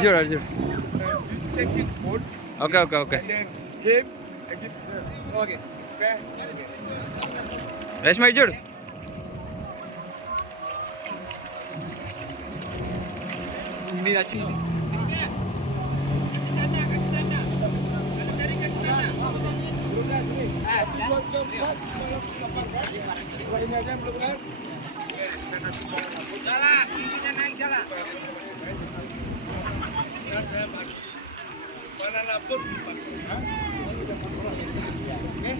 Arjur, Arjur. Take it food Oke, oke, oke. and then game exit. Oke. Okay. Resma Arjur. Ini aci. Ini aja belum kan? Jalan, ini naik jalan. Dan saya bagi mana pun bagi. Oke.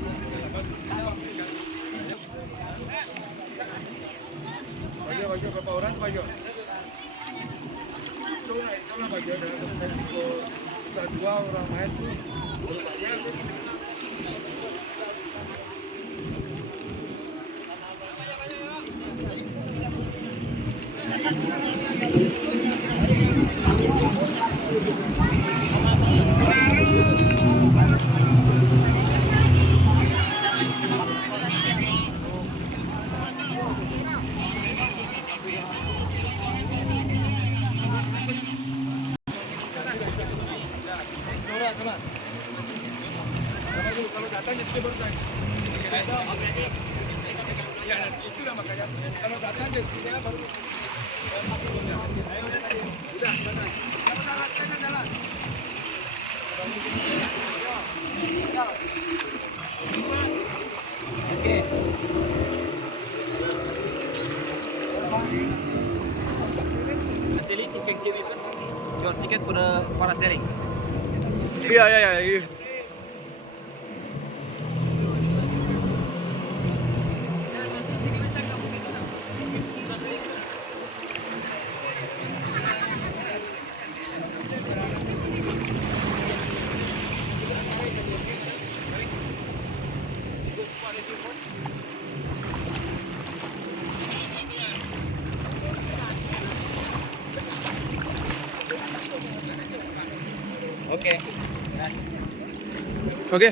Baju berapa orang baju? Itulah baju ada bisa 2 orang main. Kalau datang jadi baru saya. Ya, itu lah makanya. Kalau datang jadi baru. Udah, mana? Jalan. Oke. Facility can give us your ticket for the parasailing. Iya, iya, iya. Oke. Oke.